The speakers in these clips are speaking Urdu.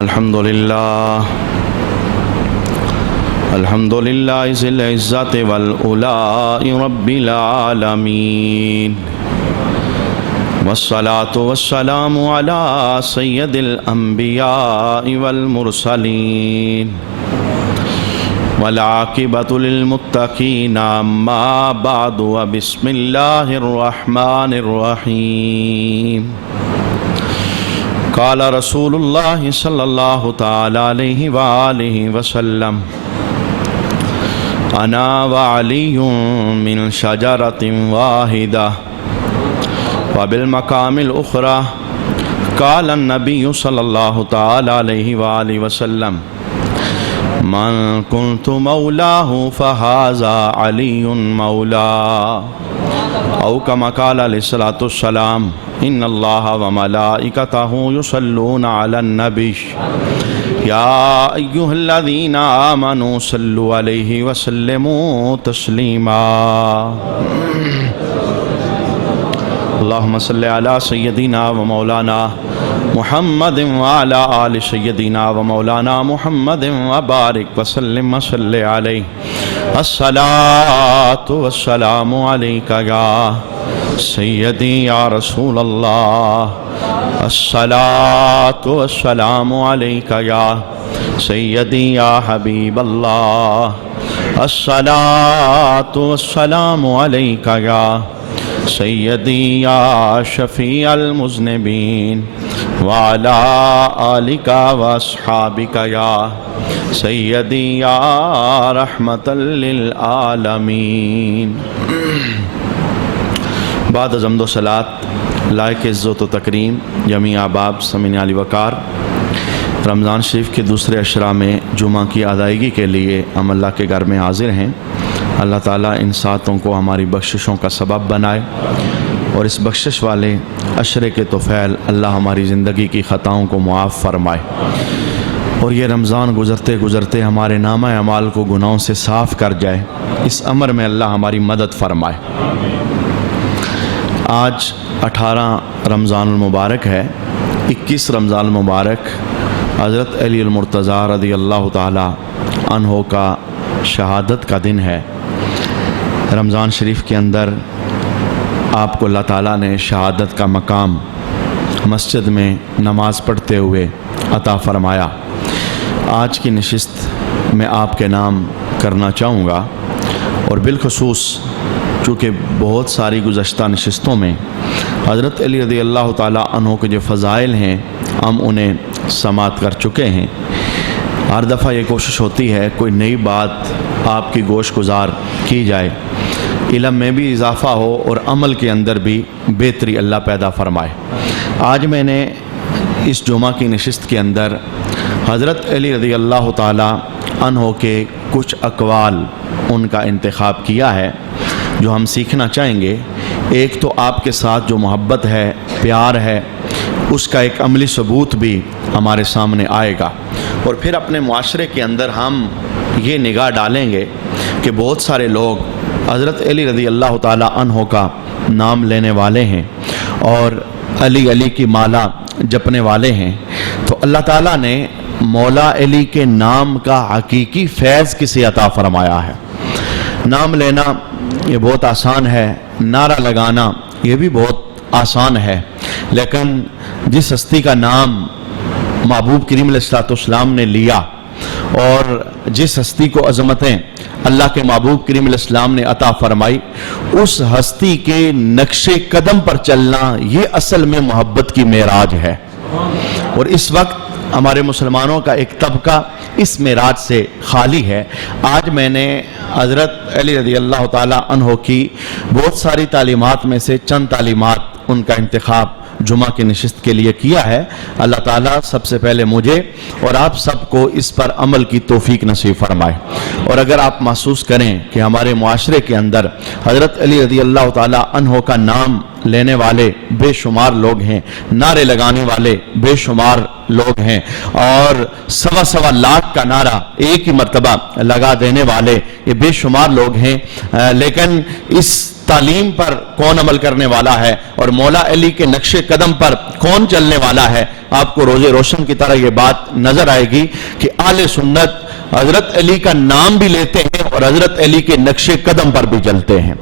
الحمدللہ ذی العزت والعلاء رب العالمین والصلاة والسلام علی سید الانبیاء والمرسلین والعاقبۃ للمتقین اما بعد وبسم اللہ الرحمن الرحیم قال رسول اللہ صلی اللہ تعالی علیہ وآلہ وسلم انا وعلی من شجرۃ واحدہ وبالمقام الاخری قال النبی صلی اللہ تعالی علیہ وآلہ وسلم من كنت مولاه فهذا علي مولا او كما قال علیہ الصلوۃ والسلام ان اللہ وملائکتہ یصلون علی النبی یا ایہا الذین آمنوا صلوا علیہ وسلموا تسلیما اللہم صل علی سیدنا و مولانا محمد وعلی آل سیدنا و مولانا محمد وبارک وسلم وصل علیہ الصلاۃ والسلام علیک یا سیدی یا رسول اللہ الصلاۃ والسلام علیک یا سیدی یا حبیب اللہ الصلاۃ والسلام علیک یا سیدی یا شفیع المذنبین وعلی آلک واصحابک یا سیدی یا رحمۃ للعالمین بعد از حمد و صلاۃ لائق عزت و تکریم جمیع احباب سامعین علی وقار، رمضان شریف کے دوسرے عشرہ میں جمعہ کی ادائیگی کے لیے ہم اللہ کے گھر میں حاضر ہیں۔ اللہ تعالیٰ ان ساتوں کو ہماری بخششوں کا سبب بنائے اور اس بخشش والے عشرے کے طفیل اللہ ہماری زندگی کی خطاؤں کو معاف فرمائے اور یہ رمضان گزرتے گزرتے ہمارے نامہ اعمال کو گناہوں سے صاف کر جائے، اس امر میں اللہ ہماری مدد فرمائے۔ آج 18 رمضان المبارک ہے، 21 رمضان المبارک حضرت علی المرتضیٰ رضی اللہ تعالی عنہ کا شہادت کا دن ہے۔ رمضان شریف کے اندر آپ کو اللہ تعالیٰ نے شہادت کا مقام مسجد میں نماز پڑھتے ہوئے عطا فرمایا۔ آج کی نشست میں آپ کے نام کرنا چاہوں گا اور بالخصوص چونکہ بہت ساری گزشتہ نشستوں میں حضرت علی رضی اللہ تعالیٰ عنہ کے جو فضائل ہیں ہم انہیں سماعت کر چکے ہیں۔ ہر دفعہ یہ کوشش ہوتی ہے کوئی نئی بات آپ کی گوش گزار کی جائے، علم میں بھی اضافہ ہو اور عمل کے اندر بھی بہتری اللہ پیدا فرمائے۔ آج میں نے اس جمعہ کی نشست کے اندر حضرت علی رضی اللہ تعالیٰ عنہ کے کچھ اقوال ان کا انتخاب کیا ہے جو ہم سیکھنا چاہیں گے۔ ایک تو آپ کے ساتھ جو محبت ہے، پیار ہے، اس کا ایک عملی ثبوت بھی ہمارے سامنے آئے گا، اور پھر اپنے معاشرے کے اندر ہم یہ نگاہ ڈالیں گے کہ بہت سارے لوگ حضرت علی رضی اللہ تعالیٰ عنہ کا نام لینے والے ہیں اور علی علی کی مالا جپنے والے ہیں، تو اللہ تعالیٰ نے مولا علی کے نام کا حقیقی فیض کسے عطا فرمایا ہے۔ نام لینا یہ بہت آسان ہے، نعرہ لگانا یہ بھی بہت آسان ہے، لیکن جس ہستی کا نام محبوب کریم علیہ السلام نے لیا اور جس ہستی کو عظمتیں اللہ کے محبوب کریم علیہ السلام نے عطا فرمائی، اس ہستی کے نقش قدم پر چلنا یہ اصل میں محبت کی معراج ہے، اور اس وقت ہمارے مسلمانوں کا ایک طبقہ اس معراج سے خالی ہے۔ آج میں نے حضرت علی رضی اللہ تعالیٰ عنہ کی بہت ساری تعلیمات میں سے چند تعلیمات ان کا انتخاب جمعہ کی نشست کے لیے کیا ہے۔ اللہ تعالیٰ سب سے پہلے مجھے اور آپ سب کو اس پر عمل کی توفیق نصیب فرمائے، اور اگر آپ محسوس کریں کہ ہمارے معاشرے کے اندر حضرت علی رضی اللہ تعالیٰ عنہ کا نام لینے والے بے شمار لوگ ہیں، نعرے لگانے والے بے شمار لوگ ہیں، اور سوا لاکھ کا نعرہ ایک ہی مرتبہ لگا دینے والے یہ بے شمار لوگ ہیں، لیکن اس تعلیم پر کون عمل کرنے والا ہے اور مولا علی کے نقش قدم پر کون چلنے والا ہے، آپ کو روز روشن کی طرح یہ بات نظر آئے گی کہ آل سنت حضرت علی کا نام بھی لیتے ہیں اور حضرت علی کے نقش قدم پر بھی چلتے ہیں۔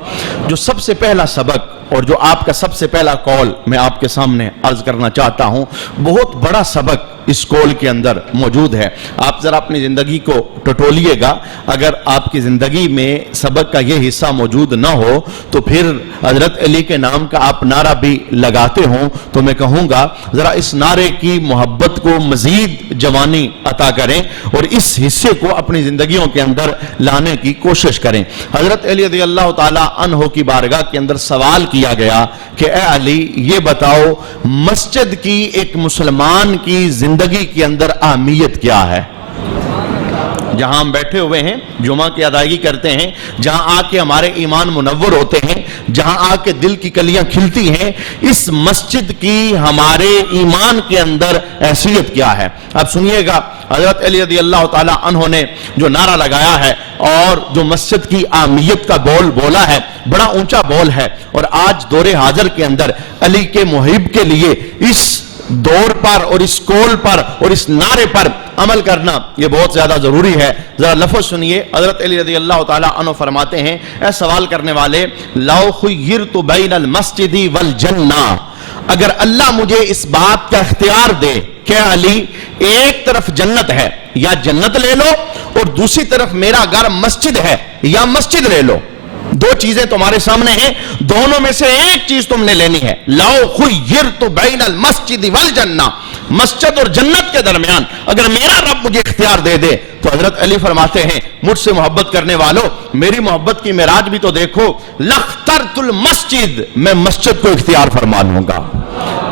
جو سب سے پہلا سبق اور جو آپ کا سب سے پہلا قول میں آپ کے سامنے عرض کرنا چاہتا ہوں، بہت بڑا سبق اس قول کے اندر موجود ہے۔ آپ ذرا اپنی زندگی کو ٹٹولیے گا، اگر آپ کی زندگی میں سبق کا یہ حصہ موجود نہ ہو تو پھر حضرت علی کے نام کا آپ نعرہ بھی لگاتے ہوں تو میں کہوں گا ذرا اس نعرے کی محبت کو مزید جوانی عطا کریں اور اس حصے کو اپنی زندگیوں کے اندر لانے کی کوشش کریں۔ حضرت علی رضی اللہ تعالی عنہ کی بارگاہ کے اندر سوال کیا گیا کہ اے علی یہ بتاؤ مسجد کی ایک مسلمان کی زندگی کے اندر اہمیت کیا ہے؟ جہاں ہم بیٹھے ہوئے ہیں، جمعہ کی ادائیگی کرتے ہیں، جہاں آ کے ہمارے ایمان منور ہوتے ہیں، جہاں آ کے دل کی کلیاں کھلتی ہیں، اس مسجد کی ہمارے ایمان کے اندر حیثیت کیا ہے؟ اب سنیے گا، حضرت علی رضی اللہ تعالی عنہ نے جو نعرہ لگایا ہے اور جو مسجد کی اہمیت کا بول بولا ہے، بڑا اونچا بول ہے، اور آج دور حاضر کے اندر علی کے محب کے لیے اس دور پر اور اس کول پر اور اس نعرے پر عمل کرنا یہ بہت زیادہ ضروری ہے۔ ذرا لفظ سنیے، حضرت علی رضی اللہ تعالی عنہ فرماتے ہیں، اے سوال کرنے والے، لو خیرت بین المسجد والجنہ، اگر اللہ مجھے اس بات کا اختیار دے کہ علی ایک طرف جنت ہے یا جنت لے لو اور دوسری طرف میرا گھر مسجد ہے یا مسجد لے لو، دو چیزیں تمہارے سامنے ہیں، دونوں میں سے ایک چیز تم نے لینی ہے، لو خیرت بین المسجد والجنہ، مسجد اور جنت کے درمیان اگر میرا رب مجھے اختیار دے دے تو حضرت علی فرماتے ہیں، مجھ سے محبت کرنے والوں میری محبت کی معراج بھی تو دیکھو، لاخترت المسجد، میں مسجد کو اختیار فرما لوں گا۔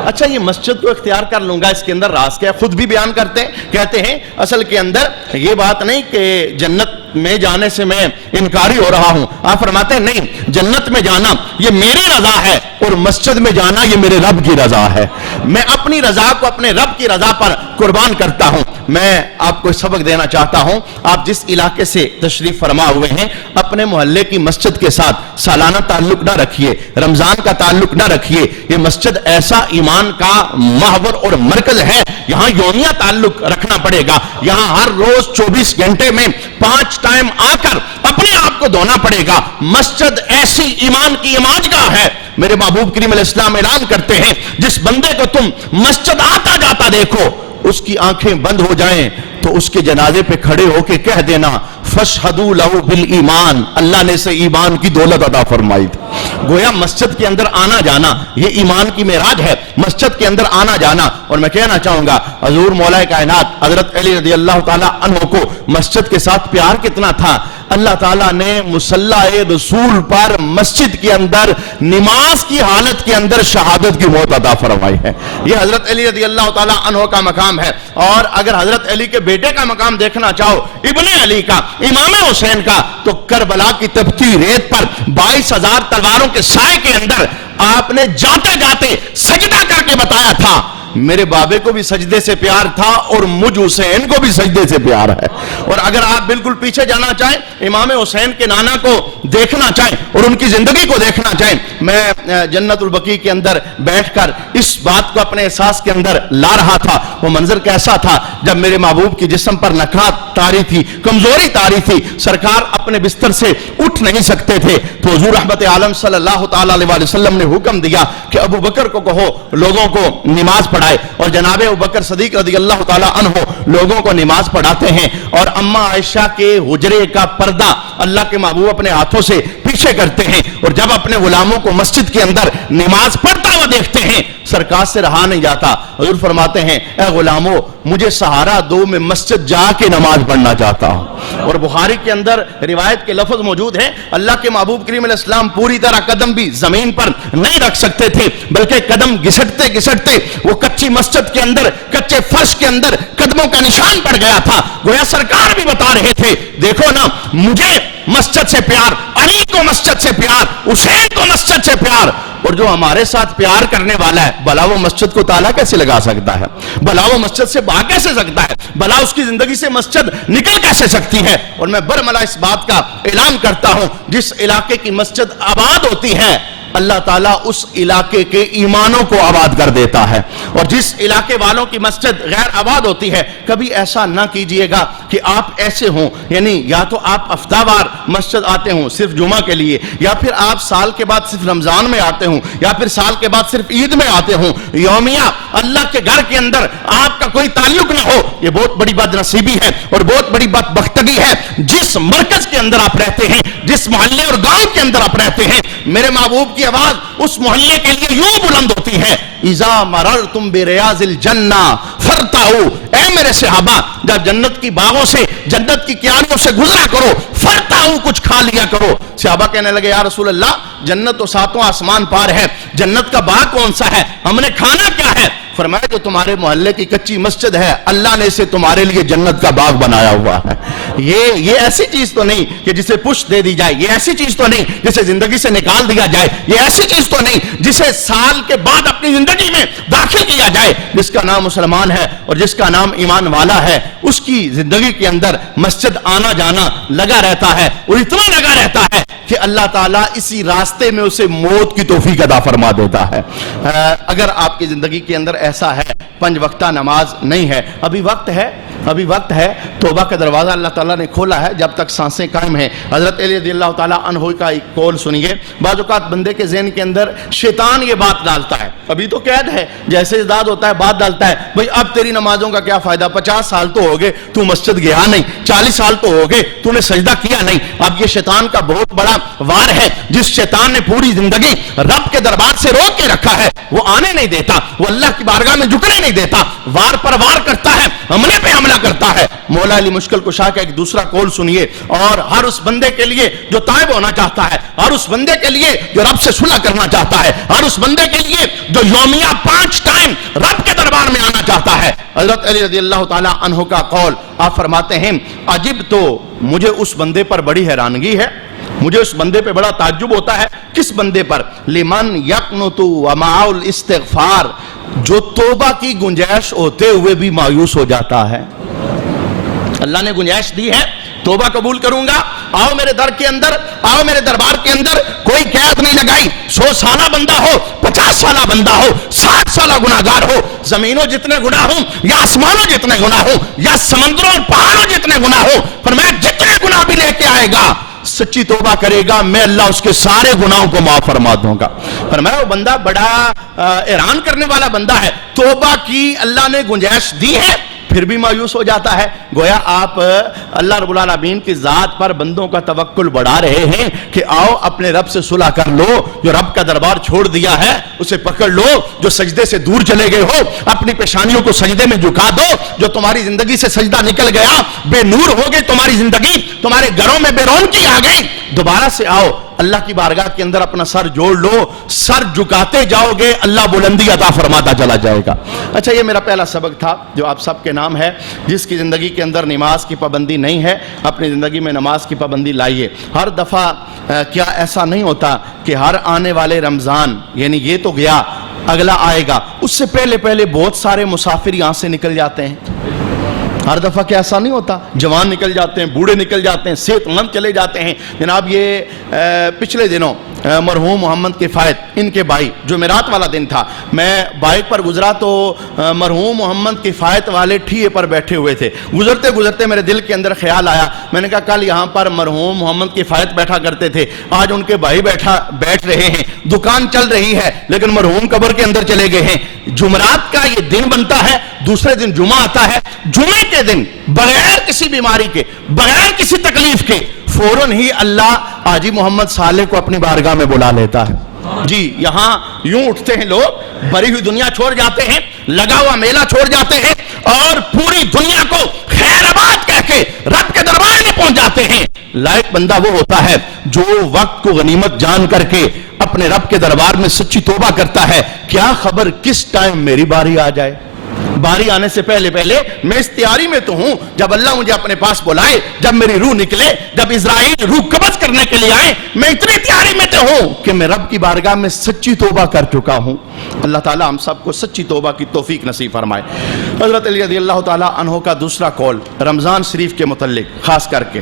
اچھا یہ مسجد کو اختیار کر لوں گا، اس کے اندر راز کیا ہے؟ خود بھی بیان کرتے ہیں، کہتے ہیں اصل کے اندر یہ بات نہیں کہ جنت میں جانے سے میں انکاری ہو رہا ہوں، آپ فرماتے ہیں نہیں، جنت میں جانا یہ میری رضا ہے اور مسجد میں جانا یہ میرے رب کی رضا ہے، میں اپنی رضا کو اپنے رب کی رضا پر قربان کرتا ہوں۔ میں آپ کو سبق دینا چاہتا ہوں، آپ جس علاقے سے تشریف فرما ہوئے ہیں اپنے محلے کی مسجد کے ساتھ سالانہ تعلق نہ رکھیے، رمضان کا تعلق نہ رکھیے، یہ مسجد ایسا ایمان کا محور اور مرکز ہے، یہاں یومیہ تعلق رکھنا پڑے گا، یہاں ہر روز 24 گھنٹے میں 5 ٹائم آ کر اپنے آپ کو دھونا پڑے گا۔ مسجد ایسی ایمان کی عمارتگاہ ہے، میرے محبوب کریم علیہ السلام اعلان کرتے ہیں، جس بندے کو تم مسجد آتا جاتا دیکھو اس کی آنکھیں بند ہو جائیں تو اس کے جنازے پہ کھڑے ہو کے کہہ دینا فَاشْهَدُوا لَهُ بِالْإِيمَانِ، اللہ نے اسے ایمان کی دولت عطا فرمائی تھی۔ گویا مسجد کے اندر آنا جانا یہ ایمان کی معراج ہے، مسجد کے اندر آنا جانا۔ اور میں کہنا چاہوں گا حضور مولا کائنات حضرت علی رضی اللہ تعالی عنہ کو مسجد کے ساتھ پیار کتنا تھا، اللہ تعالیٰ نے مصلی رسول پر مسجد کے اندر نماز کی حالت کے اندر شہادت کی موت عطا فرمائی ہے۔ یہ حضرت علی رضی اللہ تعالیٰ عنہ کا مقام ہے، اور اگر حضرت علی کے بیٹے کا مقام دیکھنا چاہو، ابن علی کا، امام حسین کا، تو کربلا کی تپتی ریت پر 22,000 تلواروں کے سائے کے اندر آپ نے جاتے جاتے سجدہ کر کے بتایا تھا میرے بابے کو بھی سجدے سے پیار تھا اور مجھ حسین کو بھی سجدے سے پیار ہے۔ اور اگر آپ بالکل پیچھے جانا چاہیں، امام حسین کے نانا کو دیکھنا چاہیں اور ان کی زندگی کو دیکھنا چاہیں، میں جنت البقیع کے اندر بیٹھ کر اس بات کو اپنے احساس کے اندر لا رہا تھا۔ وہ منظر کیسا تھا جب میرے محبوب کی جسم پر نکات طاری تھی، کمزوری طاری تھی، سرکار اپنے بستر سے اٹھ نہیں سکتے تھے، تو حضور رحمت عالم صلی اللہ تعالی علیہ وسلم نے حکم دیا کہ ابو بکر کو کہو لوگوں کو نماز پڑھائے، اور جناب ابوبکر صدیق رضی اللہ تعالی عنہ لوگوں کو نماز پڑھاتے ہیں، اور اماں عائشہ کے حجرے کا پردہ اللہ کے محبوب اپنے ہاتھوں سے پیچھے کرتے ہیں، اور جب اپنے غلاموں کو مسجد کے اندر نماز پڑھتا ہوا دیکھتے ہیں سرکار سے رہا نہیں جاتا۔ حضور فرماتے ہیں اے غلاموں مجھے سہارا دو، میں مسجد جا کے نماز پڑھنا چاہتا ہوں۔ اور بخاری کے اندر روایت کے لفظ موجود ہیں، اللہ کے محبوب کریم علیہ السلام پوری طرح قدم بھی زمین پر نہیں رکھ سکتے تھے، بلکہ قدم گھسٹتے گھسٹتے وہ کچی مسجد کے اندر، کچے فرش کے اندر قدموں کا نشان پڑ گیا تھا۔ گویا سرکار بھی بتا رہے تھے دیکھو نا، مجھے مسجد سے پیار، علی کو مسجد سے پیار، حسین کو مسجد سے پیار، اور جو ہمارے ساتھ پیار کرنے والا ہے بھلا وہ مسجد کو تالا کیسے لگا سکتا ہے؟ بھلا وہ مسجد سے بھاگ کیسے سکتا ہے؟ بھلا اس کی زندگی سے مسجد نکل کیسے سکتی ہے؟ اور میں برملا اس بات کا اعلان کرتا ہوں، جس علاقے کی مسجد آباد ہوتی ہے اللہ تعالیٰ اس علاقے کے ایمانوں کو آباد کر دیتا ہے، اور جس علاقے والوں کی مسجد غیر آباد ہوتی ہے کبھی ایسا نہ کیجئے گا کہ آپ ایسے ہوں، یعنی یا تو آپ ہفتہ وار مسجد آتے ہوں صرف جمعہ کے لیے، یا پھر آپ سال کے بعد صرف رمضان میں آتے ہوں، یا پھر سال کے بعد صرف عید میں آتے ہوں، یومیہ اللہ کے گھر کے اندر آپ کا کوئی تعلق نہ ہو۔ یہ بہت بڑی بد نصیبی ہے اور بہت بڑی بدبختگی ہے۔ جس مرکز کے اندر آپ رہتے ہیں، جس محلے اور گاؤں کے اندر آپ رہتے ہیں، میرے محبوب کی آواز اس محلے کے لیے یوں بلند ہوتی ہے، اذا مررتم بریاض الجنہ فرتعوا، اے میرے صحابہ جب جنت کی باغوں سے، جنت کی کیانوں سے گزرا کرو، فرتعوا کچھ کھا لیا کرو۔ صحابہ کہنے لگے یا رسول اللہ جنت تو ساتواں آسمان پار ہے، جنت کا باغ کون سا ہے، ہم نے کھانا کیا ہے؟ فرمایا جو تمہارے محلے کی کچی مسجد ہے اللہ نے اسے تمہارے لیے جنت کا باغ بنایا ہوا ہے۔ یہ ایسی چیز تو نہیں کہ جسے پشت دے دی جائے، یہ ایسی چیز تو نہیں جسے زندگی سے نکال دیا جائے، یہ ایسی چیز تو نہیں جسے سال کے بعد اپنی زندگی میں داخل کیا جائے۔ جس کا نام مسلمان ہے اور جس کا نام ایمان والا ہے اس کی زندگی کے اندر مسجد آنا جانا لگا رہتا ہے، اور اتنا لگا رہتا ہے کہ اللہ تعالیٰ اسی راستے میں اسے موت کی توفیق عطا فرما دیتا ہے۔ اگر آپ کی زندگی کے اندر ایسا ہے 5 وقتہ نماز نہیں ہے، ابھی وقت ہے، توبہ کا دروازہ اللہ تعالیٰ نے کھولا ہے جب تک سانسیں قائم ہیں۔ حضرت علی رضی اللہ تعالیٰ عنہ کا ایک قول سنیے، بعض اوقات بندے کے ذہن کے اندر شیطان یہ بات ڈالتا ہے، ابھی تو قید ہے، جیسے ازداد ہوتا ہے بات ڈالتا ہے، بھئی اب تیری نمازوں کا کیا فائدہ، 50 سال تو ہو گئے تو مسجد گیا نہیں، 40 سال تو ہو گئے تو نے سجدہ کیا نہیں۔ اب یہ شیطان کا بہت بڑا وار ہے، جس شیطان نے پوری زندگی رب کے دربار سے روک کے رکھا ہے، وہ آنے نہیں دیتا، وہ اللہ کی بارگاہ میں جھکنے نہیں دیتا، وار پر وار کرتا ہے، حملے پہ حملہ کرتا ہے۔ مولا علی مشکل کشا کا ایک دوسرا قول سنیے، اور ہر اس بندے کے لیے جو تائب ہونا چاہتا ہے، ہر اس بندے کے لیے جو رب سے صلح کرنا چاہتا ہے، ہر اس بندے کے لیے جو یومیہ 5 ٹائم رب کے دربار میں آنا چاہتا ہے، حضرت علی رضی اللہ تعالی عنہ کا قول آپ فرماتے ہیں عجب تو مجھے اس بندے پر بڑی حیرانگی ہے، مجھے اس بندے پہ بڑا تعجب ہوتا ہے۔ کس بندے پر؟ لمن یقنط ومع الاستغفار، جو توبہ کی گنجائش ہوتے ہوئے بھی مایوس ہو جاتا ہے۔ اللہ نے گنجائش دی ہے، توبہ قبول کروں گا، آؤ میرے در کے اندر، آؤ میرے دربار کے اندر، کوئی قید نہیں لگائی، 100 سالہ بندہ ہو، 50 سالہ بندہ ہو، 60 سالہ گناہگار ہو، زمینوں جتنے گناہ ہوں یا آسمانوں جتنے گناہ ہوں یا سمندروں اور پہاڑوں جتنے گناہ ہوں، فرمایا جتنے گناہ بھی لے کے آئے گا سچی توبہ کرے گا میں اللہ اس کے سارے گناہوں کو معاف فرما دوں گا۔ فرمایا وہ بندہ بڑا حیران کرنے والا بندہ ہے، توبہ کی اللہ نے گنجائش دی ہے پھر بھی مایوس ہو جاتا ہے۔ گویا آپ اللہ رب العالمین کی ذات پر بندوں کا توکل بڑھا رہے ہیں کہ آؤ اپنے رب سے صلح کر لو، جو رب کا دربار چھوڑ دیا ہے اسے پکڑ لو، جو سجدے سے دور چلے گئے ہو اپنی پیشانیوں کو سجدے میں جھکا دو، جو تمہاری زندگی سے سجدہ نکل گیا، بے نور ہو گئی تمہاری زندگی، تمہارے گھروں میں بے رونقی آ گئی، دوبارہ سے آؤ اللہ کی بارگاہ کے اندر اپنا سر جوڑ لو، سر جھکاتے جاؤ گے اللہ بلندی عطا فرماتا چلا جائے گا۔ اچھا یہ میرا پہلا سبق تھا جو آپ سب کے نام ہے، جس کی زندگی کے اندر نماز کی پابندی نہیں ہے اپنی زندگی میں نماز کی پابندی لائیے۔ ہر دفعہ کیا ایسا نہیں ہوتا کہ ہر آنے والے رمضان، یعنی یہ تو گیا اگلا آئے گا، اس سے پہلے بہت سارے مسافر یہاں سے نکل جاتے ہیں؟ ہر دفعہ کیا ایسا نہیں ہوتا؟ جوان نکل جاتے ہیں، بوڑھے نکل جاتے ہیں، صحت مند چلے جاتے ہیں۔ جناب یہ پچھلے دنوں مرحوم محمد کفایت ان کے بھائی جمعرات والا دن تھا، میں بائک پر گزرا تو مرحوم محمد کفایت والے ٹھیے پر بیٹھے ہوئے تھے، گزرتے میرے دل کے اندر خیال آیا، میں نے کہا کل یہاں پر مرحوم محمد کفایت بیٹھا کرتے تھے، آج ان کے بھائی بیٹھ رہے ہیں، دکان چل رہی ہے لیکن مرحوم قبر کے اندر چلے گئے ہیں۔ جمعرات کا یہ دن بنتا ہے، دوسرے دن جمعہ آتا ہے، جمعے کے دن بغیر کسی بیماری کے، بغیر کسی تکلیف کے فوراً ہی اللہ حاجی محمد صالح کو اپنی بارگاہ میں بلا لیتا ہے۔ جی یہاں یوں اٹھتے ہیں لوگ، بری ہوئی دنیا چھوڑ جاتے ہیں، لگا ہوا میلہ چھوڑ جاتے ہیں اور پوری دنیا کو خیر آباد کہہ کے رب کے دربار میں پہنچ جاتے ہیں۔ لائق بندہ وہ ہوتا ہے جو وقت کو غنیمت جان کر کے اپنے رب کے دربار میں سچی توبہ کرتا ہے، کیا خبر کس ٹائم میری باری آ جائے۔ باری آنے سے پہلے پہلے میں اس تیاری میں تو ہوں، جب اللہ مجھے اپنے پاس بلائے، جب میری روح نکلے، جب اسرائیل روح قبض کرنے کے لیے آئے، میں اتنی تیاری میں تو ہوں کہ میں رب کی بارگاہ میں سچی توبہ کر چکا ہوں۔ اللہ تعالیٰ ہم سب کو سچی توبہ کی توفیق نصیب فرمائے۔ حضرت علی رضی اللہ تعالیٰ عنہ کا دوسرا قول رمضان شریف کے متعلق خاص کر کے،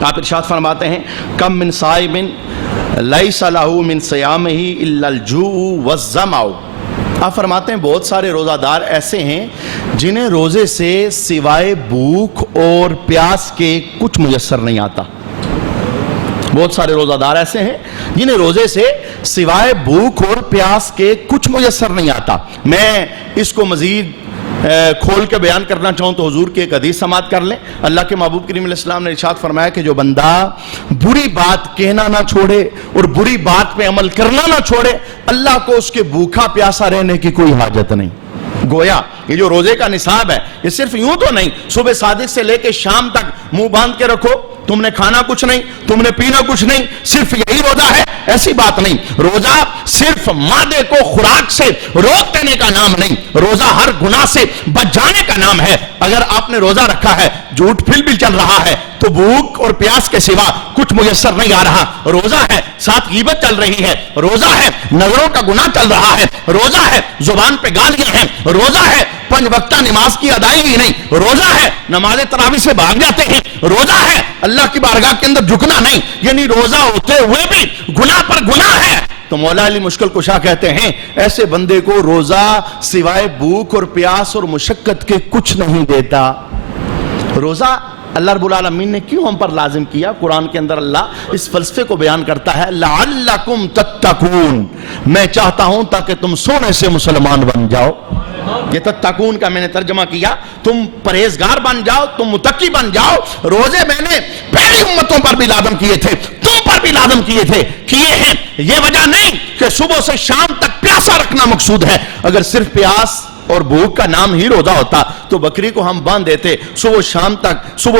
آپ ارشاد فرماتے ہیں کم من صائم لیس لہ من صیامہ الا الجوع والظمأ۔ آپ فرماتے ہیں بہت سارے روزہ دار ایسے ہیں جنہیں روزے سے سوائے بھوک اور پیاس کے کچھ میسر نہیں آتا۔ بہت سارے روزہ دار ایسے ہیں جنہیں روزے سے سوائے بھوک اور پیاس کے کچھ میسر نہیں آتا۔ میں اس کو مزید کھول کے بیان کرنا چاہوں تو حضور کی ایک حدیث سماعت کر لیں۔ اللہ کے محبوب کریم علیہ السلام نے ارشاد فرمایا کہ جو بندہ بری بات کہنا نہ چھوڑے اور بری بات پہ عمل کرنا نہ چھوڑے، اللہ کو اس کے بھوکا پیاسا رہنے کی کوئی حاجت نہیں۔ گویا یہ جو روزے کا نصاب ہے یہ صرف یوں تو نہیں صبح صادق سے لے کے شام تک منہ باندھ کے رکھو، تم نے کھانا کچھ نہیں، تم نے پینا کچھ نہیں، صرف یہی روزہ ہے، ایسی بات نہیں۔ روزہ صرف معدے کو خوراک سے روک دینے کا نام نہیں، روزہ ہر گناہ سے بچ جانے کا نام ہے۔ اگر آپ نے روزہ رکھا ہے، جھوٹ پھل بھی چل رہا ہے تو بھوک اور پیاس کے سوا کچھ میسر نہیں آ رہا، روزہ ہے ساتھ غیبت چل رہی ہے، روزہ ہے نظروں کا گناہ چل رہا ہے، روزہ ہے زبان پہ گالیاں ہیں، روزہ ہے 5 وقتہ نماز کی ادائیگی نہیں، روزہ ہے نماز تراویح سے بھاگ جاتے ہیں، روزہ ہے اللہ کی بارگاہ کے اندر جھکنا نہیں، یعنی روزہ ہوتے ہوئے بھی گناہ پر گناہ ہے۔ تو مولا علی مشکل کشا کہتے ہیں ایسے بندے کو روزہ سوائے بھوک اور پیاس اور مشقت کے کچھ نہیں دیتا۔ روزہ اللہ رب العالمین نے کیوں ہم پر لازم کیا؟ قرآن کے اندر اللہ اس فلسفے کو بیان کرتا ہے لعلکم تتقون، میں چاہتا ہوں تاکہ تم سونے سے مسلمان بن جاؤ۔ یہ تتقون کا میں نے ترجمہ کیا، تم پرہیزگار بن جاؤ، تم متقی بن جاؤ۔ روزے میں نے پہلی امتوں پر بھی لازم کیے تھے، تم پر بھی لازم کیے ہیں۔ یہ وجہ نہیں کہ صبح سے شام تک پیاسا رکھنا مقصود ہے، اگر صرف پیاس اور بھوک کا نام ہی روزہ ہوتا تو بکری کو ہم باندھ دیتے، صبح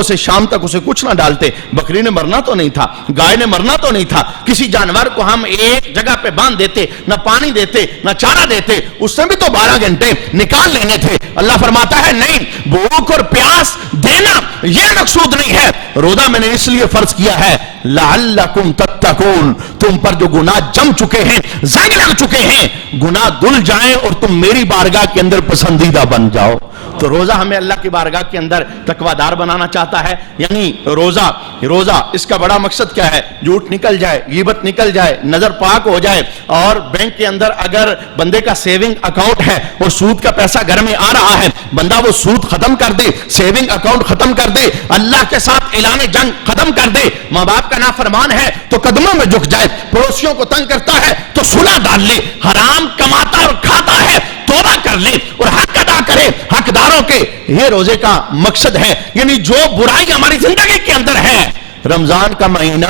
سے شام تک اسے کچھ نہ ڈالتے، بکری نے مرنا تو نہیں تھا، گائے نے مرنا تو نہیں تھا، کسی جانور کو ہم ایک جگہ پہ باندھ دیتے، نہ پانی دیتے نہ چارہ دیتے، اس سے بھی تو 12 گھنٹے نکال لینے تھے۔ اللہ فرماتا ہے نہیں، بھوک اور پیاس دینا یہ مقصود نہیں ہے، روزہ میں نے اس لیے فرض کیا ہے لعلکم تتقون، تم پر جو گناہ جم چکے ہیں، زنگ لگ چکے ہیں، گناہ دھل جائیں اور تم میری بارگاہ کے اندر پسندیدہ بن جاؤ۔ تو روزہ ہمیں اللہ کی بارگاہ کے اندر تقوی دار بنانا چاہتا ہے، یعنی روزہ اس کا بڑا مقصد کیا ہے؟ جھوٹ نکل جائے، غیبت نکل جائے، نظر پاک ہو جائے، اور بینک کے اندر اگر بندے کا سیونگ اکاؤنٹ ہے اور سود کا پیسہ گھر میں آ رہا ہے، بندہ وہ سود ختم کر دے، سیونگ اکاؤنٹ ختم کر دے، اللہ کے ساتھ اعلان جنگ ختم کر دے، ماں باپ کا نافرمان ہے تو قدموں میں جھک جائے، پڑوسیوں کو تنگ کرتا ہے تو صلح ڈال لے، حرام کماتا اور کھاتا ہے توبہ کر لے اور حق ادا کرے حقداروں کے، یہ روزے کا مقصد ہے۔ یعنی جو برائی ہماری زندگی کے اندر ہے، رمضان کا مہینہ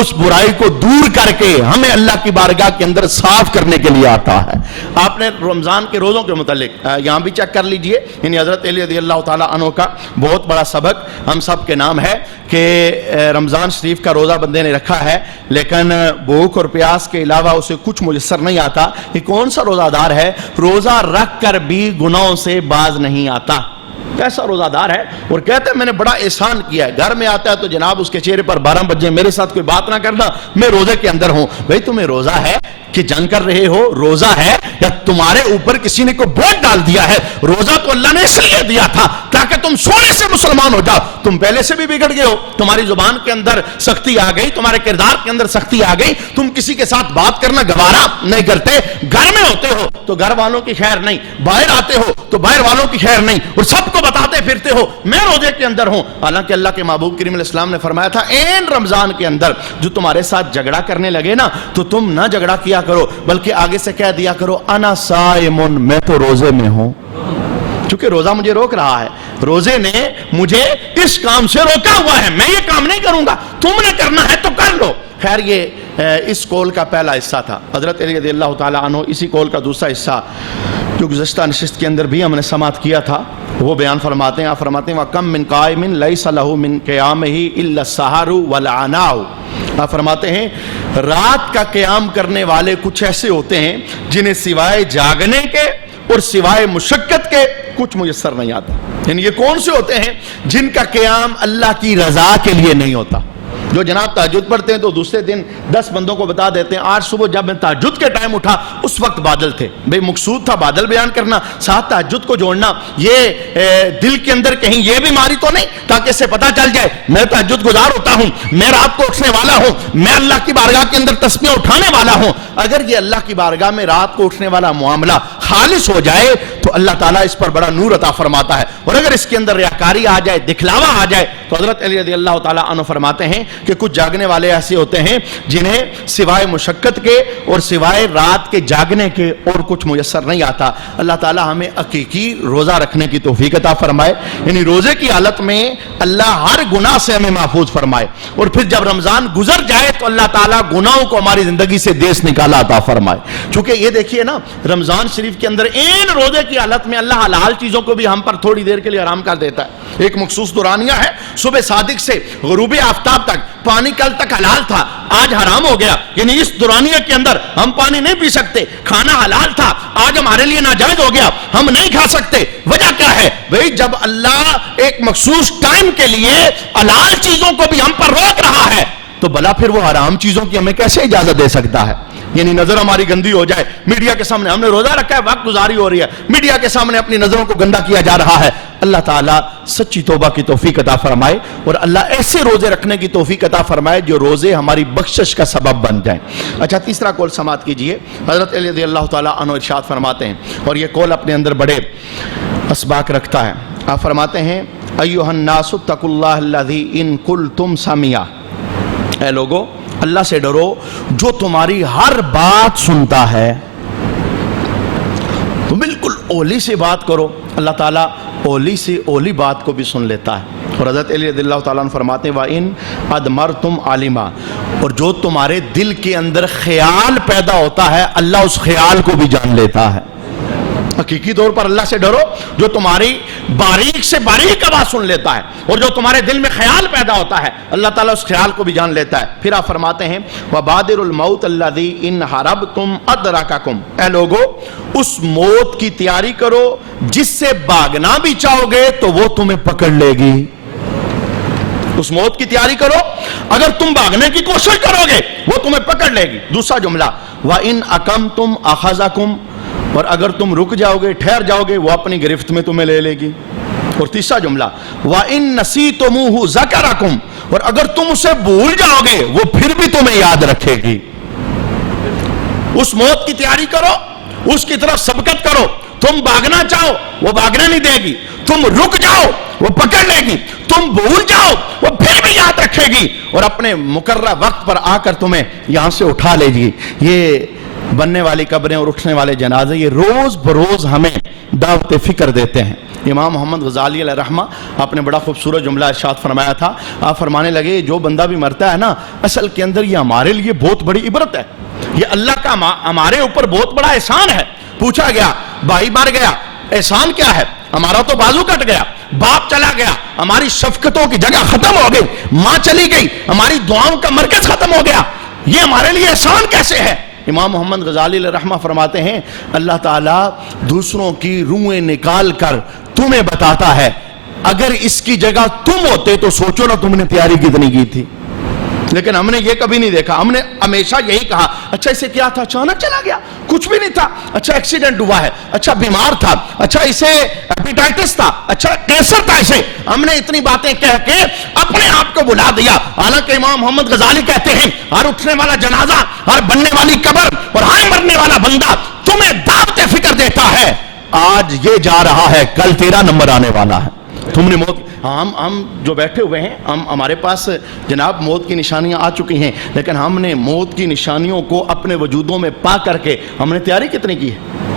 اس برائی کو دور کر کے ہمیں اللہ کی بارگاہ کے اندر صاف کرنے کے لیے آتا ہے۔ آپ نے رمضان کے روزوں کے متعلق یہاں بھی چیک کر لیجئے، یعنی حضرت علی رضی اللہ تعالیٰ عنہ کا بہت بڑا سبق ہم سب کے نام ہے کہ رمضان شریف کا روزہ بندے نے رکھا ہے لیکن بھوک اور پیاس کے علاوہ اسے کچھ میسر نہیں آتا۔ یہ کون سا روزہ دار ہے روزہ رکھ کر بھی گناہوں سے باز نہیں آتا؟ کیسا روزہ دار ہے اور کہتا ہے میں نے بڑا احسان کیا ہے، گھر میں آتا ہے تو جناب اس کے چہرے پر 12 بجے میرے ساتھ کوئی بات نہ کرنا، میں روزے کے اندر ہوں۔ بھئی تمہیں روزہ ہے کہ جنگ کر رہے ہو؟ روزہ ہے یا تمہارے اوپر کسی نے کوئی بوجھ ڈال دیا ہے؟ روزہ تو اللہ نے اس لیے دیا تھا تاکہ تم سونے سے مسلمان ہو جاؤ۔ تم پہلے سے بھی بگڑ گئے ہو، تمہاری زبان کے اندر سختی آ گئی، تمہارے کردار کے اندر سختی آ گئی، تم کسی کے ساتھ بات کرنا گوارا نہیں کرتے، گھر میں ہوتے ہو تو گھر والوں کی خیر نہیں، باہر آتے ہو تو باہر والوں کی خیر نہیں، اور سب کو بتاتے پھرتے ہو میں روزے کے اندر ہوں۔ حالانکہ اللہ کے محبوب کریم علیہ السلام نے فرمایا تھا این رمضان کے اندر جو تمہارے ساتھ جھگڑا کرنے لگے نا تو تم نہ جھگڑا کیا کرو، بلکہ آگے سے کہہ دیا کرو انا صائمن، میں تو روزے میں ہوں، چونکہ روزہ مجھے روک رہا ہے، روزے نے مجھے اس کام سے روکا ہوا ہے، میں یہ کام نہیں کروں گا، تم نے کرنا ہے تو کر لو۔ خیر یہ اس قول کا پہلا حصہ تھا۔ حضرت علی رضی اللہ تعالیٰ عنہ اسی قول کا دوسرا حصہ جو گزشتہ نشست کے اندر بھی ہم نے سماعت کیا تھا وہ بیان فرماتے ہیں۔ آپ فرماتے ہیں وَكَمْ مِنْ قَائِمٍ لَيْسَ لَهُ مِنْ قِيَامِهِ إِلَّا السَّحَرُ وَالْعَنَاءُ۔ آپ فرماتے ہیں رات کا قیام کرنے والے کچھ ایسے ہوتے ہیں جنہیں سوائے جاگنے کے اور سوائے مشقت کے کچھ میسر نہیں آتا. یعنی یہ کون سے ہوتے ہیں جن کا قیام اللہ کی رضا کے لیے نہیں ہوتا؟ جو جناب تہجد پڑھتے ہیں تو دوسرے دن 10 بندوں کو بتا دیتے ہیں آج صبح جب میں تہجد کے ٹائم اٹھا اس وقت بادل تھے. بھئی مقصود تھا بادل بیان کرنا، ساتھ تہجد کو جوڑنا. یہ دل کے اندر کہیں یہ بیماری تو نہیں تاکہ اس سے پتہ چل جائے میں تہجد گزار ہوتا ہوں، میں رات کو اٹھنے والا ہوں، میں اللہ کی بارگاہ کے اندر تسبیح اٹھانے والا ہوں. اگر یہ اللہ کی بارگاہ میں رات کو اٹھنے والا معاملہ خالص ہو جائے تو اللہ تعالیٰ اس پر بڑا نور عطا فرماتا ہے. اور اگر اس کے اندر ریاکاری آ جائے، دکھلاوا آ جائے، تو حضرت علی رضی اللہ تعالیٰ عنہ فرماتے ہیں کہ کچھ جاگنے والے ایسے ہوتے ہیں جنہیں سوائے مشقت کے اور سوائے رات کے جاگنے کے اور کچھ میسر نہیں آتا. اللہ تعالیٰ ہمیں حقیقی روزہ رکھنے کی توفیق عطا فرمائے. یعنی روزے کی حالت میں اللہ ہر گناہ سے ہمیں محفوظ فرمائے، اور پھر جب رمضان گزر جائے تو اللہ تعالیٰ گناہوں کو ہماری زندگی سے دیس نکالا عطا فرمائے. چونکہ یہ دیکھیے نا، رمضان شریف کے اندر این روزے کی حالت میں اللہ حلال چیزوں کو بھی ہم پر تھوڑی دیر کے لیے حرام کر دیتا ہے. ایک مخصوص دورانیہ ہے، صبح صادق سے غروب آفتاب تک پانی کل تک حلال تھا، آج حرام ہو گیا. یعنی اس دورانیہ کے اندر ہم پانی نہیں پی سکتے. کھانا حلال تھا، آج ہمارے لیے ناجائز ہو گیا، ہم نہیں کھا سکتے. وجہ کیا ہے؟ بھئی جب اللہ ایک مخصوص ٹائم کے لیے حلال چیزوں کو بھی ہم پر روک رہا ہے تو بھلا پھر وہ حرام چیزوں کی ہمیں کیسے اجازت دے سکتا ہے؟ یعنی نظر ہماری گندی ہو جائے، میڈیا کے سامنے ہم نے روزہ رکھا ہے، وقت گزاری ہو رہی ہے، میڈیا کے سامنے اپنی نظروں کو گندا کیا جا رہا ہے. اللہ تعالیٰ سچی توبہ کی توفیق عطا فرمائے، اور اللہ ایسے روزے رکھنے کی توفیق عطا فرمائے جو روزے ہماری بخشش کا سبب بن جائیں. اچھا، تیسرا قول سماعت کیجئے. حضرت علی رضی اللہ تعالیٰ عنہ ارشاد فرماتے ہیں، اور یہ قول اپنے اندر بڑے اسباق رکھتا ہے. آپ فرماتے ہیں ایھا الناس اتقوا اللہ الذی ان کنتم سمیع. اے لوگو، اللہ سے ڈرو جو تمہاری ہر بات سنتا ہے. تو بالکل اولی سے بات کرو، اللہ تعالیٰ اولی سے اولی بات کو بھی سن لیتا ہے. اور حضرت علی رضی اللہ تعالیٰ عنہ فرماتے ہیں وَإِنْ أَدْمَرْتُمْ عَلِمًا، اور جو تمہارے دل کے اندر خیال پیدا ہوتا ہے اللہ اس خیال کو بھی جان لیتا ہے. حقیقی طور پر اللہ سے ڈرو جو تمہاری باریک سے باریک آواز سن لیتا ہے، اور جو تمہارے دل میں خیال پیدا ہوتا ہے اللہ تعالیٰ اس خیال کو بھی جان لیتا ہے. پھر آپ فرماتے ہیں وَبَادِرُ الْمَوْتَ الَّذِي إِنْ هَرَبْتُمْ أَدْرَكَكُمْ. اے لوگو، اس موت کی تیاری کرو جس سے بھاگنا بھی چاہو گے تو وہ تمہیں پکڑ لے گی. اس موت کی تیاری کرو، اگر تم بھاگنے کی کوشش کرو گے وہ تمہیں پکڑ لے گی. دوسرا جملہ وَإِنْ أَقَمْتُمْ أَخَذَكُمْ، اور اگر تم رک جاؤ گے، ٹھہر جاؤ گے، وہ اپنی گرفت میں تمہیں لے لے گی. اور تیسرا جملہ وَإِن نَسِيتُمُوهُ ذَكَرَكُمْ، اور اگر تم اسے بھول جاؤ گے وہ پھر بھی تمہیں یاد رکھے گی. اس موت کی تیاری کرو، اس کی طرف سبقت کرو. تم بھاگنا چاہو وہ بھاگنے نہیں دے گی، تم رک جاؤ وہ پکڑ لے گی، تم بھول جاؤ وہ پھر بھی یاد رکھے گی، اور اپنے مقررہ وقت پر آ کر تمہیں یہاں سے اٹھا لے گی. یہ بننے والی قبریں اور اٹھنے والے جنازے یہ روز بروز ہمیں دعوت فکر دیتے ہیں. امام محمد غزالی علیہ رحمہ آپ نے بڑا خوبصورت جملہ ارشاد فرمایا تھا. آپ فرمانے لگے جو بندہ بھی مرتا ہے نا، اصل کے اندر یہ ہمارے لیے بہت بڑی عبرت ہے، یہ اللہ کا ہمارے اوپر بہت بڑا احسان ہے. پوچھا گیا بھائی مر گیا، احسان کیا ہے؟ ہمارا تو بازو کٹ گیا، باپ چلا گیا، ہماری شفقتوں کی جگہ ختم ہو گئی، ماں چلی گئی، ہماری دعاؤں کا مرکز ختم ہو گیا، یہ ہمارے لیے احسان کیسے ہے؟ امام محمد غزالی علیہ رحمہ فرماتے ہیں اللہ تعالیٰ دوسروں کی روحیں نکال کر تمہیں بتاتا ہے اگر اس کی جگہ تم ہوتے تو سوچو نا تم نے تیاری کتنی کی تھی. لیکن ہم نے یہ کبھی نہیں دیکھا. ہم نے ہمیشہ یہی کہا اچھا اسے کیا تھا، اچانک چلا گیا، کچھ بھی نہیں تھا، اچھا ایکسیڈنٹ ہوا ہے، اچھا بیمار تھا، اچھا اسے ہیپیٹائٹس تھا، اچھا کینسر تھا اسے. ہم نے اتنی باتیں کہہ کے اپنے آپ کو بلا دیا. حالانکہ امام محمد غزالی کہتے ہیں ہر اٹھنے والا جنازہ، ہر بننے والی قبر اور ہر مرنے والا بندہ تمہیں دعوت فکر دیتا ہے آج یہ جا رہا ہے، کل تیرا نمبر آنے والا ہے. تم نے موت، ہم جو بیٹھے ہوئے ہیں ہمارے پاس جناب موت کی نشانیاں آ چکی ہیں، لیکن ہم نے موت کی نشانیوں کو اپنے وجودوں میں پا کر کے ہم نے تیاری کتنی کی ہے،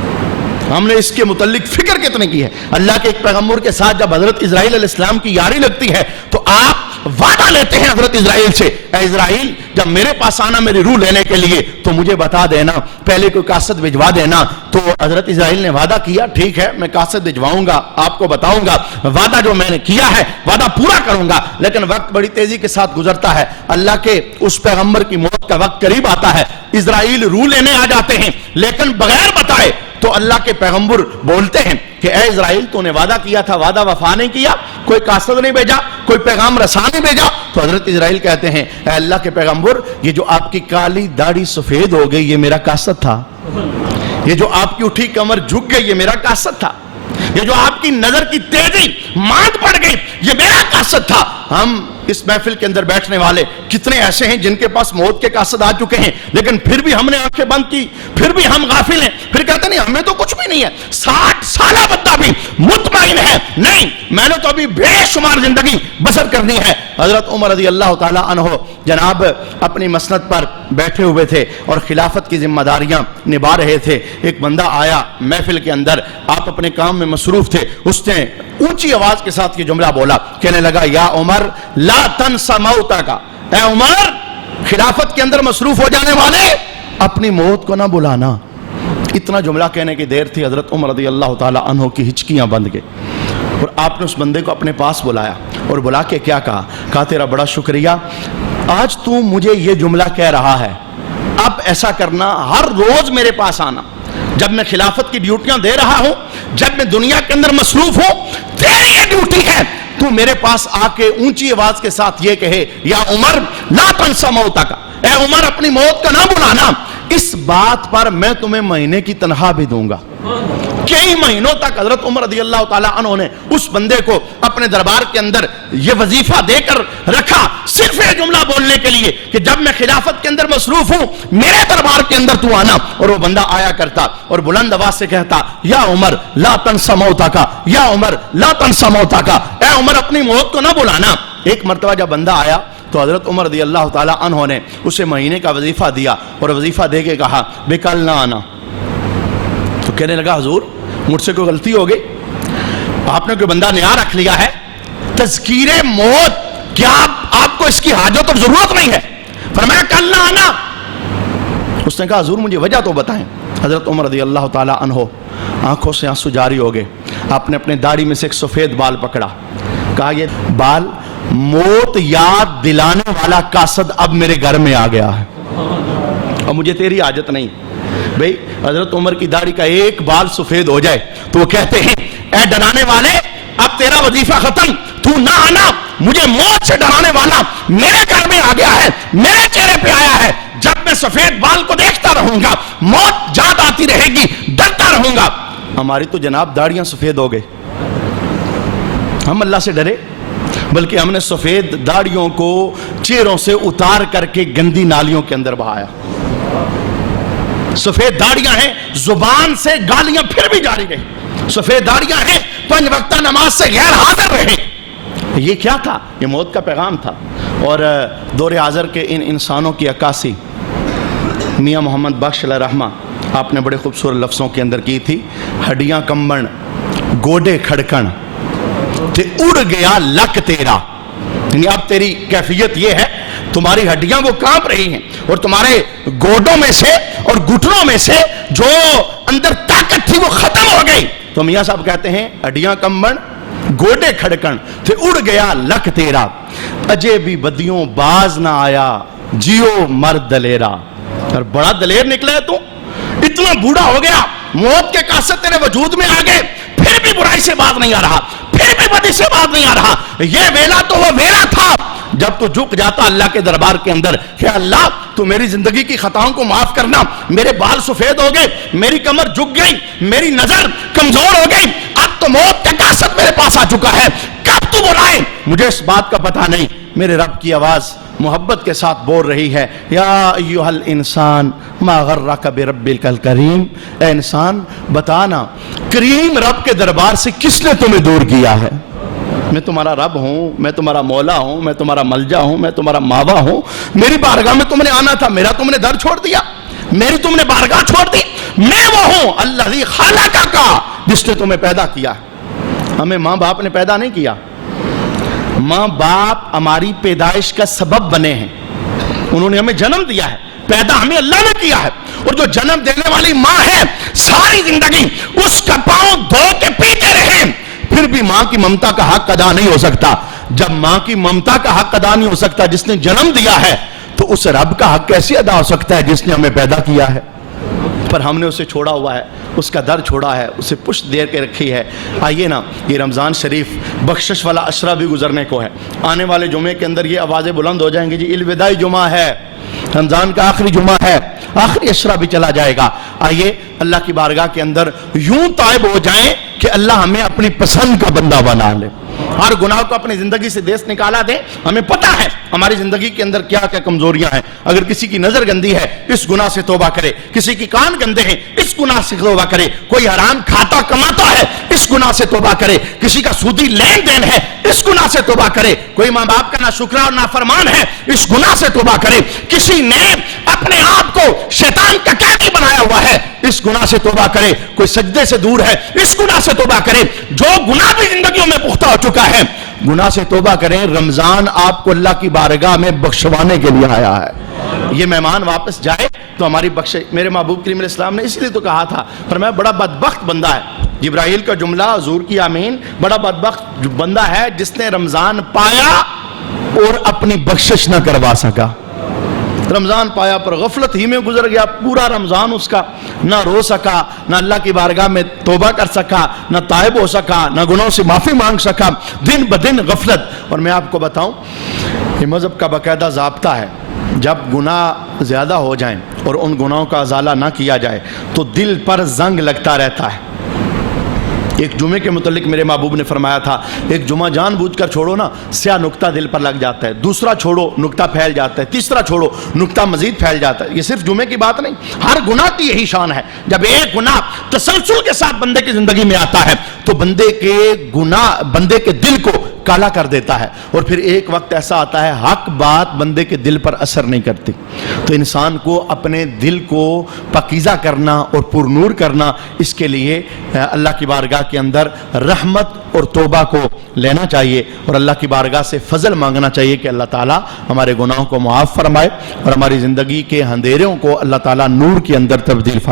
ہم نے اس کے متعلق فکر کتنی کی ہے. اللہ کے ایک پیغمبر کے ساتھ جب حضرت اسرائیل علیہ السلام کی یاری لگتی ہے تو آپ وعدہ لیتے ہیں حضرت اسرائیل سے، اے اسرائیل جب میرے پاس آنا میری روح لینے کے لیے تو مجھے بتا دینا، پہلے کوئی کاسد بھجوا دینا. تو حضرت اسرائیل نے وعدہ کیا ٹھیک ہے میں کاسد بھجواؤں گا، آپ کو بتاؤں گا، وعدہ جو میں نے کیا ہے وعدہ پورا کروں گا. لیکن وقت بڑی تیزی کے ساتھ گزرتا ہے، اللہ کے اس پیغمبر کی موت کا وقت قریب آتا ہے، اسرائیل روح لینے آ جاتے ہیں لیکن بغیر بتائے تو اللہ کے پیغمبر بولتے ہیں کہ اے اسرائیل تو نے وعدہ کیا تھا، وعدہ وفا نہیں کیا، کوئی قاصد نہیں بھیجا، کوئی پیغام رساں نہیں بھیجا. تو حضرت اسرائیل کہتے ہیں اے اللہ کے پیغمبر یہ جو آپ کی کالی داڑھی سفید ہو گئی یہ میرا قاصد تھا، یہ جو آپ کی اٹھی کمر جھک گئی یہ میرا قاصد تھا، یہ جو آپ کی نظر کی تیزی ماند پڑ گئی یہ میرا قاصد تھا. ہم اس محفل کے اندر بیٹھنے والے کتنے ایسے ہیں جن کے پاس موت کے قاصد آ چکے ہیں، لیکن پھر بھی ہم نے آنکھیں بند کی، پھر بھی ہم غافل ہیں، پھر کہتے نہیں ہمیں تو کچھ بھی نہیں ہے. 60 سالہ بندہ بھی مطمئن ہے نہیں میں نے تو ابھی بے شمار زندگی بسر کرنی ہے. حضرت عمر رضی اللہ تعالیٰ عنہ جناب اپنی مسند پر بیٹھے ہوئے تھے اور خلافت کی ذمہ داریاں نبھا رہے تھے. ایک بندہ آیا محفل کے اندر، آپ اپنے کام میں مصروف تھے، اس نے اونچی آواز کے ساتھ یہ جملہ بولا، کہنے لگا یا عمر لا تنس موتک، اے عمر خلافت کے اندر مصروف ہو جانے والے اپنی موت کو نہ بلانا. اتنا جملہ کہنے کی دیر تھی حضرت عمر رضی اللہ تعالیٰ عنہ کی ہچکیاں بند گئے اور آپ نے اس بندے کو اپنے پاس بلایا اور بلا کے کیا کہا تیرا بڑا شکریہ، آج تو مجھے یہ جملہ کہہ رہا ہے، اب ایسا کرنا ہر روز میرے پاس آنا، جب میں خلافت کی ڈیوٹیاں دے رہا ہوں، جب میں دنیا کے اندر مصروف ہوں، تیری یہ ڈیوٹی ہے تو میرے پاس آ کے اونچی آواز کے ساتھ یہ کہے یا عمر لا تنس موتک، اے عمر اپنی موت کا نہ بلانا. اس بات پر میں تمہیں مہینے کی تنخواہ بھی دوں گا. کئی مہینوں تک حضرت عمر رضی اللہ تعالیٰ عنہ نے اس بندے کو اپنے دربار کے اندر یہ وظیفہ دے کر رکھا، صرف یہ جملہ بولنے کے لیے کہ جب میں خلافت کے اندر مصروف ہوں میرے دربار کے اندر تو آنا. اور وہ بندہ آیا کرتا اور بلند آواز سے کہتا یا عمر لا تنس موتک، یا عمر لا تنس موتک، اے عمر اپنی موت کو نہ بلانا. ایک مرتبہ جب بندہ آیا تو حضرت عمر رضی اللہ تعالیٰ عنہ نے اسے مہینے کا وظیفہ دیا اور وظیفہ دے کے کہا بے کل نہ آنا. تو کہنے لگا حضور مجھ سے کوئی غلطی ہو گئی، آپ نے کوئی بندہ نیا رکھ لیا ہے، تذکیر موت کیا آپ کو اس کی حاجت اور ضرورت نہیں ہے؟ فرمایا کل نہ آنا. اس نے کہا حضور مجھے وجہ تو بتائیں. حضرت عمر رضی اللہ تعالیٰ عنہ آنکھوں سے آنسو جاری ہو گئے. آپ نے اپنے داڑھی میں سے ایک سفید بال پکڑا، کہا یہ بال موت یاد دلانے والا قاصد اب میرے گھر میں آ گیا ہے، اب مجھے تیری حاجت نہیں. بھئی حضرت عمر کی داڑھی کا ایک بال سفید ہو جائے تو وہ کہتے ہیں اے ڈرانے والے اب تیرا وظیفہ ختم، تو نہ آنا، مجھے موت سے ڈرانے والا میرے گھر میں آ گیا ہے، میرے چہرے پہ آیا ہے. جب میں سفید بال کو دیکھتا رہوں گا موت یاد آتی رہے گی، ڈرتا رہوں گا. ہماری تو جناب داڑیاں سفید ہو گئی، ہم اللہ سے ڈرے بلکہ ہم نے سفید داڑیوں کو چہروں سے اتار کر کے گندی نالیوں کے اندر بہایا. سفید داڑیاں ہیں، زبان سے گالیاں پھر بھی جاری رہی، سفید داڑیاں ہیں، 5 وقتہ نماز سے غیر حاضر رہے. یہ کیا تھا؟ یہ موت کا پیغام تھا. اور دور حاضر کے ان انسانوں کی عکاسی میاں محمد بخش علیہ رحمہ آپ نے بڑے خوبصورت لفظوں کے اندر کی تھی. ہڈیاں کمبن گوڈے کھڑکن تے اڑ گیا لک تیرا. یعنی اب تیری کیفیت یہ ہے تمہاری ہڈیاں وہ کانپ رہی ہیں اور تمہارے گوڈوں میں سے اور گھٹنوں میں سے جو اندر طاقت تھی وہ ختم ہو گئی. تو میاں صاحب کہتے ہیں ہڈیاں کمبن گوڈے کھڑکن تے اڑ گیا لک تیرا، اجے بھی بدیوں باز نہ آیا جیو مرد دلیرا. اور بڑا دلیر نکلا ہے تو، اتنا بوڑھا ہو گیا، موت کے قاصد تیرے وجود میں آ گئے، پھر بھی برائی سے باز نہیں آ رہا، پھر بھی بدی سے باز نہیں آ رہا. یہ ویلا تو وہ ویلا تھا جب تو جھک جاتا اللہ کے دربار کے اندر کہ اللہ تو میری زندگی کی خطاؤں کو معاف کرنا، میرے بال سفید ہو گئے، میری کمر جھک گئی، میری نظر کمزور ہو گئی، اب تو موت کا قاصد میرے پاس آ چکا ہے، کب تو بلائے مجھے اس بات کا پتہ نہیں. میرے رب کی آواز محبت کے ساتھ بول رہی ہے یا ایھا الانسان ما غرک بربک الکریم. اے انسان بتانا کریم رب کے دربار سے کس نے تمہیں دور کیا ہے؟ میں تمہارا رب ہوں، میں تمہارا مولا ہوں، میں تمہارا ملجا ہوں، میں تمہارا ماوا ہوں. میری بارگاہ میں تم نے آنا تھا، میرا تم نے در چھوڑ دیا، میری تم نے بارگاہ چھوڑ دی. میں وہ ہوں الذی خلقک جس نے تمہیں پیدا کیا. ہمیں ماں باپ نے پیدا نہیں کیا، ماں باپ ہماری پیدائش کا سبب بنے ہیں، انہوں نے ہمیں جنم دیا ہے، پیدا ہمیں اللہ نے کیا ہے. اور جو جنم دینے والی ماں ہے ساری زندگی اس کا پاؤں دھو کے پیتے رہے پھر بھی ماں کی ممتا کا حق ادا نہیں ہو سکتا. جب ماں کی ممتا کا حق ادا نہیں ہو سکتا جس نے جنم دیا ہے تو اس رب کا حق کیسے ادا ہو سکتا ہے جس نے ہمیں پیدا کیا ہے؟ پر ہم نے اسے چھوڑا ہوا ہے، اس کا در چھوڑا ہے، اسے پشت دے کے رکھی ہے۔ آئیے نا، یہ رمضان شریف بخشش والا عشرہ بھی گزرنے کو ہے، آنے والے جمعے کے اندر یہ آوازیں بلند ہو جائیں گی، جی الوداعی جمعہ ہے، رمضان کا آخری جمعہ ہے، آخری عشرہ بھی چلا جائے گا۔ آئیے اللہ کی بارگاہ کے اندر یوں تائب ہو جائیں کہ اللہ ہمیں اپنی پسند کا بندہ بنا لے، ہر گناہ کو اپنی زندگی سے دیس نکالا دے۔ ہمیں پتہ ہے ہماری زندگی کے اندر کیا کیا کمزوریاں ہیں، اگر کسی کی نظر گندی ہے اس گناہ سے توبہ کرے، کسی کی کان گندے ہیں اس گناہ سے توبہ کرے، کوئی حرام کھاتا کماتا ہے اس گناہ سے توبہ کرے، کسی کا سودی لین دین ہے اس گناہ سے توبہ کرے، کوئی ماں باپ کا ناشکرا اور نافرمان ہے اس گناہ سے توبہ کرے، کسی نے اپنے آپ کو شیطان کا قیدی بنایا ہوا ہے اس گناہ سے توبہ کرے، کوئی سجدے سے دور ہے اس گناہ سے توبہ کرے، جو گناہ بھی زندگیوں میں پختہ ہو چکا ہے گناہ سے توبہ کریں۔ رمضان آپ کو اللہ کی بارگاہ میں بخشوانے کے لیے آیا ہے، یہ مہمان واپس جائے تو ہماری بخش۔ میرے محبوب کریم علیہ السلام نے اس لیے تو کہا تھا، فرمایا بڑا بدبخت بندہ ہے، جبرائیل کا جملہ حضور کی آمین، بڑا بدبخت بندہ ہے جس نے رمضان پایا اور اپنی بخشش نہ کروا سکا۔ رمضان پایا پر غفلت ہی میں گزر گیا پورا رمضان، اس کا نہ رو سکا، نہ اللہ کی بارگاہ میں توبہ کر سکا، نہ تائب ہو سکا، نہ گناہوں سے معافی مانگ سکا، دن بدن غفلت۔ اور میں آپ کو بتاؤں یہ مذہب کا باقاعدہ ضابطہ ہے، جب گناہ زیادہ ہو جائیں اور ان گناہوں کا ازالہ نہ کیا جائے تو دل پر زنگ لگتا رہتا ہے۔ ایک جمعے کے متعلق میرے محبوب نے فرمایا تھا، ایک جمعہ جان بوجھ کر چھوڑو نا، سیاہ نقطہ دل پر لگ جاتا ہے، دوسرا چھوڑو نقطہ پھیل جاتا ہے، تیسرا چھوڑو نقطہ مزید پھیل جاتا ہے۔ یہ صرف جمعے کی بات نہیں، ہر گناہ کی یہی شان ہے، جب ایک گناہ تسلسل کے ساتھ بندے کی زندگی میں آتا ہے تو بندے کے دل کو کالا کر دیتا ہے، اور پھر ایک وقت ایسا آتا ہے حق بات بندے کے دل پر اثر نہیں کرتی۔ تو انسان کو اپنے دل کو پاکیزہ کرنا اور پر نور کرنا، اس کے لیے اللہ کی بارگاہ کے اندر رحمت اور توبہ کو لینا چاہیے اور اللہ کی بارگاہ سے فضل مانگنا چاہیے کہ اللہ تعالیٰ ہمارے گناہوں کو معاف فرمائے اور ہماری زندگی کے اندھیروں کو اللہ تعالیٰ نور کے اندر تبدیل فرمائے۔